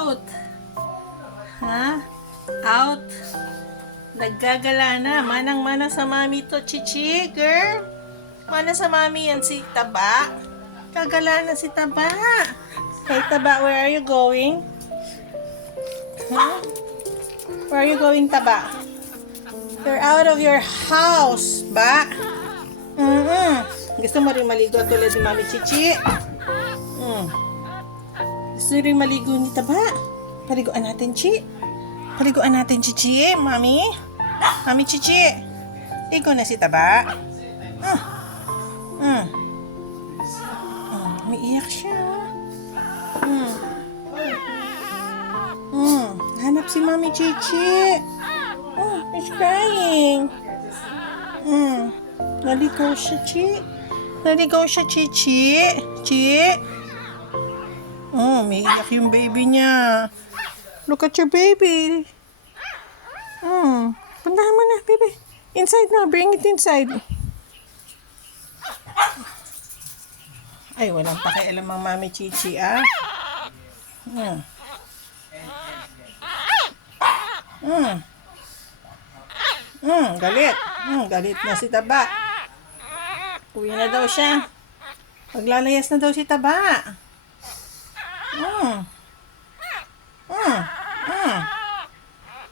Out. Ha? Out. Naggagala na. Manang-mana sa mami to, Chichi, girl. Mana sa mami yan si Taba. Gagala na si Taba. Hey, Taba, where are you going? Huh? Where are you going, Taba? You're out of your house, ba? Gusto mo rin maligo tulad ni Mami Chichi? Gusto rin maligo ni Taba? Paliguan natin, Chi. Paliguan natin, Chichi. Mami? Mami Chichi. Ligo na si Taba. Umiiyak siya. Hanap si Mami Chichi. He's crying. Naligaw siya, Chi. Naligaw siya, Chichi. Chi. Umiiyak yung baby niya. Look at your baby. Puntahan mo na, baby. Inside na. Bring it inside. Ay, walang pakialam ang Mami Chichi, ah. Galit. Galit na si Taba. Uwi na daw siya. Maglalayas na daw si Taba.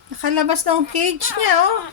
Nakalabas na ang cage niya, oh.